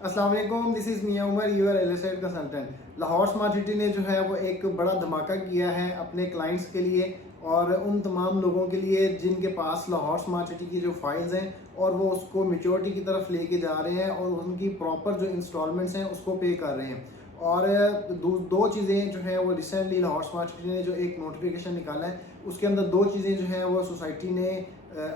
अस्सलाम वालेकुम, this is Mian Umar, your real estate consultant. Lahore smart city ने जो है वो एक बड़ा धमाका किया है अपने क्लाइंट्स के लिए और उन तमाम लोगों के लिए जिनके पास लाहौर स्मार्ट सिटी की जो फाइल्स हैं और वो उसको मेच्योरिटी की तरफ लेके जा रहे हैं और उनकी प्रॉपर जो इंस्टॉलमेंट्स हैं उसको पे कर रहे हैं। और दो चीज़ें जो है वो रिसेंटली लाहौर स्मार्ट सिटी ने जो एक नोटिफिकेशन निकाला है उसके अंदर दो चीज़ें जो है वो सोसाइटी ने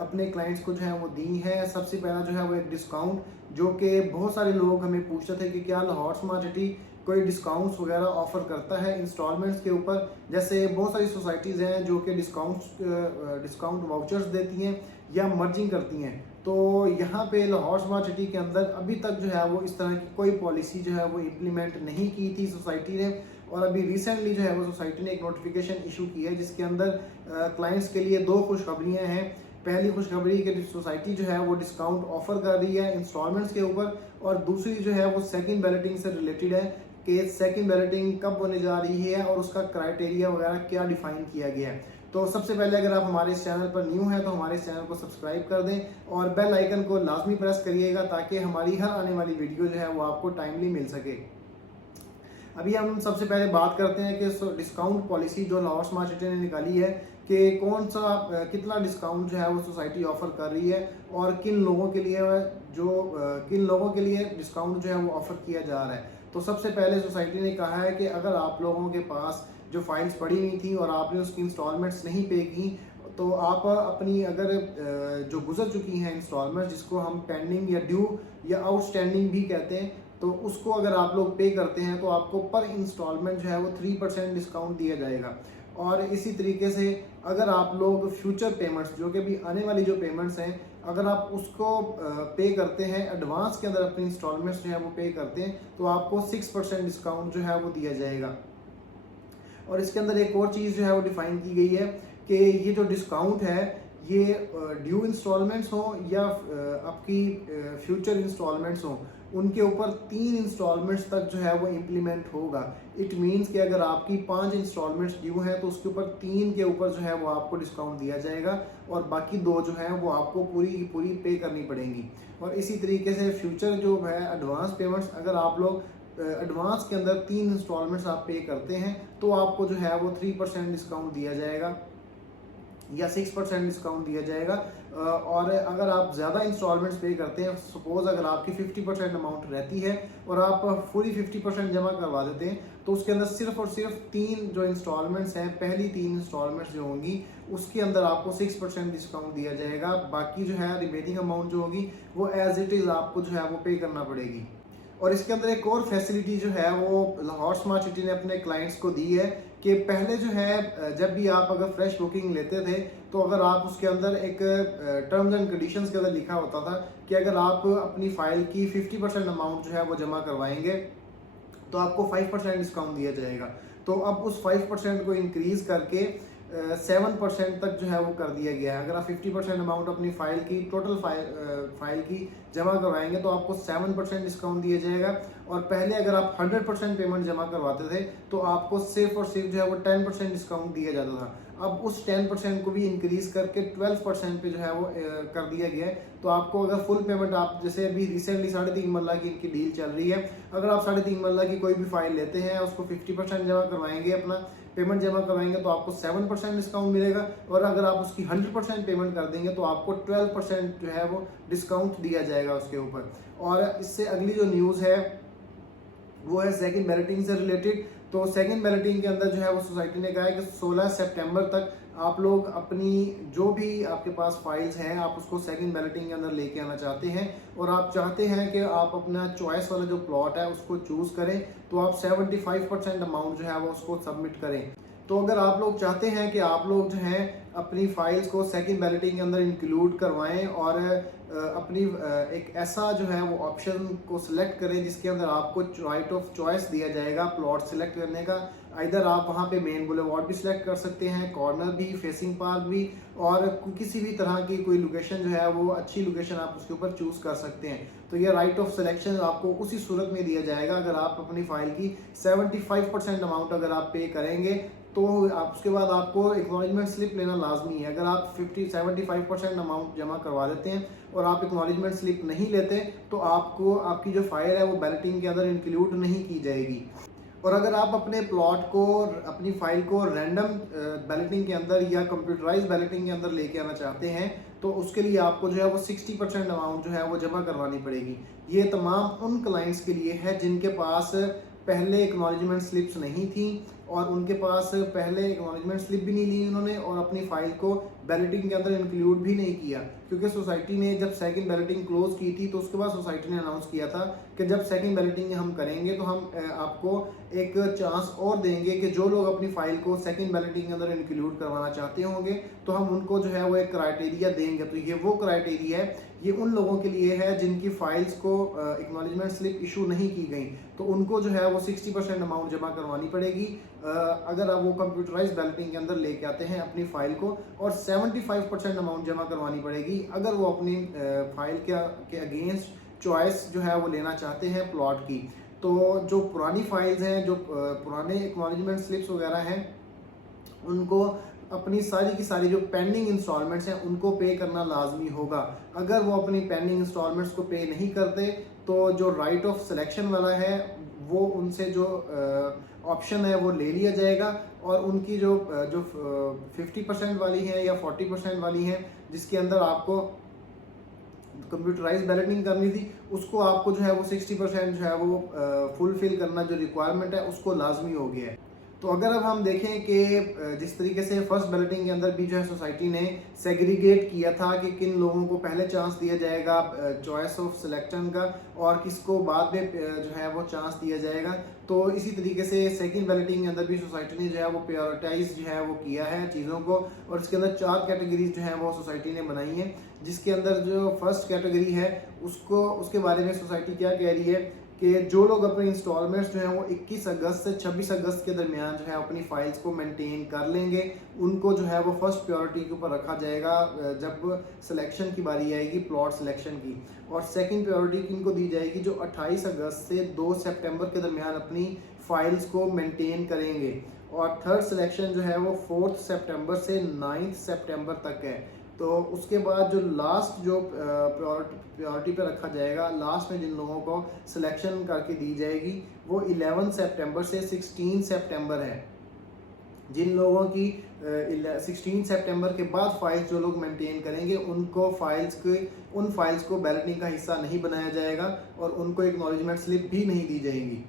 अपने क्लाइंट्स को जो है वो दी है। सबसे पहला जो है वो एक डिस्काउंट, जो कि बहुत सारे लोग हमें पूछते थे कि क्या लाहौर स्मार्ट सिटी कोई डिस्काउंट्स वगैरह ऑफर करता है इंस्टॉलमेंट्स के ऊपर। जैसे बहुत सारी सोसाइटीज़ हैं जो कि डिस्काउंट वाउचर्स देती हैं या मर्जिंग करती हैं। तो यहाँ पे लाहौर स्मार्ट सिटी के अंदर अभी तक जो है वो इस तरह की कोई पॉलिसी जो है वो इम्प्लीमेंट नहीं की थी सोसाइटी ने। और अभी रिसेंटली जो है वो सोसाइटी ने एक नोटिफिकेशन इशू की है जिसके अंदर क्लाइंट्स के लिए दो खुशखबरियाँ हैं। पहली खुशखबरी कि सोसाइटी जो है वो डिस्काउंट ऑफर कर रही है इंस्टॉलमेंट्स के ऊपर, और दूसरी जो है वो सेकंड बैलेटिंग से रिलेटेड है कि सेकंड बैलेटिंग कब होने जा रही है और उसका क्राइटेरिया वगैरह क्या डिफाइन किया गया है। तो सबसे पहले अगर आप हमारे इस चैनल पर न्यू हैं तो हमारे इस चैनल को सब्सक्राइब कर दें और बेल आइकन को लाजमी प्रेस करिएगा ताकि हमारी हर आने वाली वीडियो जो है वो आपको टाइमली मिल सके। अभी हम सबसे पहले बात करते हैं कि डिस्काउंट पॉलिसी जो लाहौर स्मार्ट सिटी ने निकाली है कि कौन सा कितना डिस्काउंट जो है वो सोसाइटी ऑफर कर रही है और किन लोगों के लिए किन लोगों के लिए डिस्काउंट जो है वो ऑफर किया जा रहा है। तो सबसे पहले सोसाइटी ने कहा है कि अगर आप लोगों के पास जो फाइल्स पड़ी हुई थी और आपने उसकी इंस्टॉलमेंट्स नहीं पे की तो आप अपनी अगर जो गुजर चुकी हैं इंस्टॉलमेंट जिसको हम पेंडिंग या ड्यू या आउटस्टैंडिंग भी कहते हैं, तो उसको अगर आप लोग पे करते हैं तो आपको पर इंस्टॉलमेंट जो है वो 3% डिस्काउंट दिया जाएगा। और इसी तरीके से अगर आप लोग फ्यूचर पेमेंट्स जो कि भी आने वाली जो पेमेंट्स हैं अगर आप उसको पे करते हैं एडवांस के अंदर अपनी इंस्टॉलमेंट्स जो है वो पे करते हैं तो आपको 6% डिस्काउंट जो है वो दिया जाएगा। और इसके अंदर एक और चीज़ जो है वो डिफाइन की गई है कि ये जो डिस्काउंट है ये ड्यू इंस्टॉलमेंट्स हो या आपकी फ्यूचर इंस्टॉलमेंट्स हो, उनके ऊपर 3 इंस्टॉलमेंट्स तक जो है वो इम्प्लीमेंट होगा। इट मीन्स कि अगर आपकी 5 इंस्टॉलमेंट्स ड्यू हैं तो उसके ऊपर 3 के ऊपर जो है वो आपको डिस्काउंट दिया जाएगा और बाकी 2 जो है वो आपको पूरी की पूरी पे करनी पड़ेंगी। और इसी तरीके से फ्यूचर जो है एडवांस पेमेंट्स, अगर आप लोग एडवांस के अंदर 3 इंस्टॉलमेंट्स आप पे करते हैं तो आपको जो है वो 3% डिस्काउंट दिया जाएगा या 6% डिस्काउंट दिया जाएगा। और अगर आप ज़्यादा इंस्टॉलमेंट्स पे करते हैं, सपोज अगर आपकी 50% अमाउंट रहती है और आप पूरी 50% जमा करवा देते हैं तो उसके अंदर सिर्फ और सिर्फ 3 जो इंस्टॉलमेंट्स हैं, पहली 3 इंस्टॉलमेंट्स जो होंगी उसके अंदर आपको 6% डिस्काउंट दिया जाएगा। बाकी जो है रिमेनिंग अमाउंट जो होगी वो एज इट इज़ आपको जो है वो पे करना पड़ेगी। और इसके अंदर एक और फैसिलिटी जो है वो लाहौर स्मार्ट सिटी ने अपने क्लाइंट्स को दी है कि पहले जो है जब भी आप अगर फ्रेश बुकिंग लेते थे तो अगर आप उसके अंदर एक टर्म्स एंड कंडीशंस के अंदर लिखा होता था कि अगर आप अपनी फाइल की 50% अमाउंट जो है वो जमा करवाएंगे तो आपको 5% डिस्काउंट दिया जाएगा। तो अब उस 5% को इंक्रीज करके 7% तक जो है वो कर दिया गया है। अगर आप 50% अमाउंट अपनी फाइल की टोटल फाइल की जमा करवाएंगे तो आपको 7% डिस्काउंट दिया जाएगा। और पहले अगर आप 100% पेमेंट जमा करवाते थे तो आपको सिर्फ और सिर्फ जो है वो 10% डिस्काउंट दिया जाता था। अब उस 10% को भी इंक्रीज करके 12% पे जो है वो कर दिया गया है। तो आपको अगर फुल पेमेंट आप जैसे अभी रिसेंटली 3.5 मरला की इनकी डील चल रही है, अगर आप 3.5 मरला की कोई भी फाइल लेते हैं उसको 50% जमा करवाएंगे, अपना पेमेंट जमा करवाएंगे तो आपको 7% डिस्काउंट मिलेगा। और अगर आप उसकी 100% पेमेंट कर देंगे तो आपको 12% जो है वो डिस्काउंट दिया जाएगा उसके ऊपर। और इससे अगली जो न्यूज़ है वो है सेकंड बैलेटिंग से रिलेटेड। तो सेकंड बैलेटिंग के अंदर जो है वो सोसाइटी ने कहा है कि 16 सितंबर तक आप लोग अपनी जो भी आपके पास फाइल्स हैं आप उसको सेकंड बैलेटिंग के अंदर लेके आना चाहते हैं और आप चाहते हैं कि आप अपना चॉइस वाला जो प्लॉट है उसको चूज करें तो आप 75% अमाउंट जो है वो उसको सबमिट करें। तो अगर आप लोग चाहते हैं कि आप लोग जो हैं अपनी फाइल्स को सेकंड बैलेटिंग के अंदर इंक्लूड करवाएं और अपनी एक ऐसा जो है वो ऑप्शन को सिलेक्ट करें जिसके अंदर आपको राइट ऑफ चॉइस दिया जाएगा प्लॉट सिलेक्ट करने का। इधर आप वहाँ पे मेन बुलेवार्ड भी सिलेक्ट कर सकते हैं, कॉर्नर भी, फेसिंग पार्क भी, और किसी भी तरह की कोई लोकेशन जो है वो अच्छी लोकेशन आप उसके ऊपर चूज कर सकते हैं। तो ये राइट ऑफ सिलेक्शन आपको उसी सूरत में दिया जाएगा अगर आप अपनी फाइल की 75% अमाउंट अगर आप पे करेंगे तो आप उसके बाद आपको एक्नॉलेजमेंट स्लिप लेना लाजमी है। अगर आप 75% अमाउंट जमा करवा देते हैं और आप एक्नॉलेजमेंट स्लिप नहीं लेते तो आपको आपकी जो फाइल है वो बैलेटिंग के अंदर इंक्लूड नहीं की जाएगी। और अगर आप अपने प्लॉट को, अपनी फाइल को रैंडम बैलेटिंग के अंदर या कंप्यूटराइज बैलेटिंग के अंदर लेके आना चाहते हैं तो उसके लिए आपको जो है वो 60% अमाउंट जो है वो जमा करवानी पड़ेगी। ये तमाम उन क्लाइंट्स के लिए है जिनके पास पहले एक्नॉलेजमेंट स्लिप्स नहीं थी और उनके पास पहले एक्नॉलेजमेंट स्लिप भी नहीं ली उन्होंने और अपनी फाइल को बैलेटिंग के अंदर इंक्लूड भी नहीं किया, क्योंकि सोसाइटी ने जब सेकंड बैलेटिंग क्लोज की थी तो उसके बाद सोसाइटी ने अनाउंस किया था कि जब सेकंड बैलेटिंग हम करेंगे तो हम आपको एक चांस और देंगे कि जो लोग अपनी फाइल को सेकंड बैलेटिंग के अंदर इंक्लूड करवाना चाहते होंगे तो हम उनको जो है वो एक क्राइटेरिया देंगे। तो ये वो क्राइटेरिया है, ये उन लोगों के लिए है जिनकी फाइल्स को एक्नॉलेजमेंट स्लिप इशू नहीं की गई, तो उनको जो है वो 60% अमाउंट जमा करवानी पड़ेगी अगर आप वो कंप्यूटराइज बैलेटिंग के अंदर लेके आते हैं अपनी फाइल को, और 75% अमाउंट जमा करवानी पड़ेगी अगर वो अपनी फाइल के अगेंस्ट चॉइस जो है वो लेना चाहते हैं प्लॉट की। तो जो पुरानी फाइल्स हैं, जो पुराने एक्नॉलेजमेंट स्लिप्स वगैरह हैं, उनको अपनी सारी की सारी जो पेंडिंग इंस्टॉलमेंट्स हैं उनको पे करना लाजमी होगा। अगर वो अपनी पेंडिंग इंस्टॉलमेंट्स को पे नहीं करते तो जो राइट ऑफ सिलेक्शन वाला है वो उनसे जो ऑप्शन है वो ले लिया जाएगा और उनकी जो 50% वाली है या 40% वाली है जिसके अंदर आपको कंप्यूटराइज बैलेटिंग करनी थी, उसको आपको जो है वो 60% जो है वो फुलफिल करना जो रिक्वायरमेंट है उसको लाजमी हो गया है। तो अगर अब हम देखें कि जिस तरीके से फर्स्ट बैलेटिंग के अंदर भी जो है सोसाइटी ने सेग्रीगेट किया था कि किन लोगों को पहले चांस दिया जाएगा चॉइस ऑफ सिलेक्शन का और किसको बाद में जो है वो चांस दिया जाएगा, तो इसी तरीके से सेकंड बैलेटिंग के अंदर भी सोसाइटी ने जो है वो प्रायोरिटाइज जो है वो किया है चीज़ों को, और इसके अंदर 4 कैटेगरीज जो है वो सोसाइटी ने बनाई है। जिसके अंदर जो फर्स्ट कैटेगरी है उसके बारे में सोसाइटी क्या कह रही है कि जो लोग अपने इंस्टॉलमेंट्स जो हैं वो 21 अगस्त से 26 अगस्त के दरमियान जो है अपनी फाइल्स को मेंटेन कर लेंगे, उनको जो है वो फर्स्ट प्रायोरिटी के ऊपर रखा जाएगा जब सिलेक्शन की बारी आएगी प्लॉट सिलेक्शन की। और सेकंड प्रायोरिटी किनको दी जाएगी जो 28 अगस्त से 2 सितंबर के दरमियान अपनी फाइल्स को मेंटेन करेंगे। और थर्ड सिलेक्शन जो है वो 4 सितंबर से 9 सितंबर तक है। तो उसके बाद जो लास्ट जो प्रायोरिटी पे रखा जाएगा, लास्ट में जिन लोगों को सिलेक्शन करके दी जाएगी वो 11 सितंबर से 16 सितंबर है। जिन लोगों की 16 सितंबर के बाद फाइल्स जो लोग मेंटेन करेंगे उनको उन फाइल्स को बैलेटिंग का हिस्सा नहीं बनाया जाएगा और उनको एक्नॉलेजमेंट स्लिप भी नहीं दी जाएगी।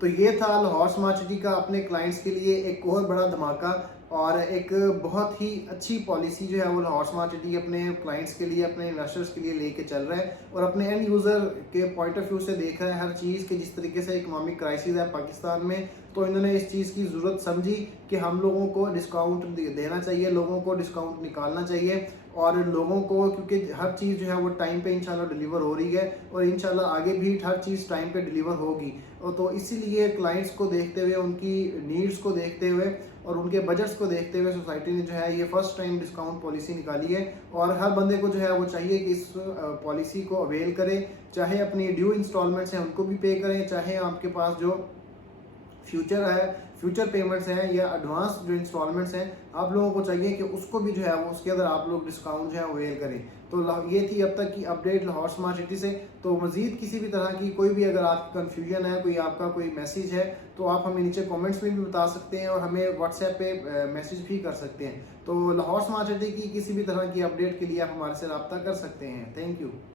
तो ये था लाहौर स्मार्ट सिटी का अपने क्लाइंट्स के लिए एक और बड़ा धमाका और एक बहुत ही अच्छी पॉलिसी जो है वो लाहौर स्मार्ट सिटी अपने क्लाइंट्स के लिए, अपने इन्वेस्टर्स के लिए लेके चल रहा है और अपने एंड यूज़र के पॉइंट ऑफ व्यू से देख रहा है हर चीज़ के। जिस तरीके से इकोनॉमिक क्राइसिस है पाकिस्तान में, तो इन्होंने इस चीज़ की ज़रूरत समझी कि हम लोगों को डिस्काउंट देना चाहिए, लोगों को डिस्काउंट निकालना चाहिए और लोगों को, क्योंकि हर चीज़ जो है वो टाइम पे इंशाल्लाह डिलीवर हो रही है और इंशाल्लाह आगे भी हर चीज़ टाइम पे डिलीवर होगी। और तो इसीलिए क्लाइंट्स को देखते हुए, उनकी नीड्स को देखते हुए और उनके बजट्स को देखते हुए सोसाइटी ने जो है ये फर्स्ट टाइम डिस्काउंट पॉलिसी निकाली है और हर बंदे को जो है वो चाहिए कि इस पॉलिसी को अवेल करें, चाहे अपनी ड्यू इंस्टॉलमेंट्स हैं उनको भी पे करें, चाहे आपके पास जो फ्यूचर पेमेंट्स हैं या एडवांस जो इंस्टॉलमेंट्स हैं, आप लोगों को चाहिए कि उसको भी जो है वो उसके अंदर आप लोग डिस्काउंट जो है अवेल करें। तो ये थी अब तक की अपडेट लाहौर स्मार्ट सिटी से। तो मजीद किसी भी तरह की कोई भी अगर आपकी कन्फ्यूजन है, कोई आपका कोई मैसेज है, तो आप हमें नीचे कमेंट्स में भी बता सकते हैं और हमें व्हाट्सएप पे मैसेज भी कर सकते हैं। तो लाहौर स्मार्ट सिटी की किसी भी तरह की अपडेट के लिए आप हमारे से रब्ता कर सकते हैं। Thank you.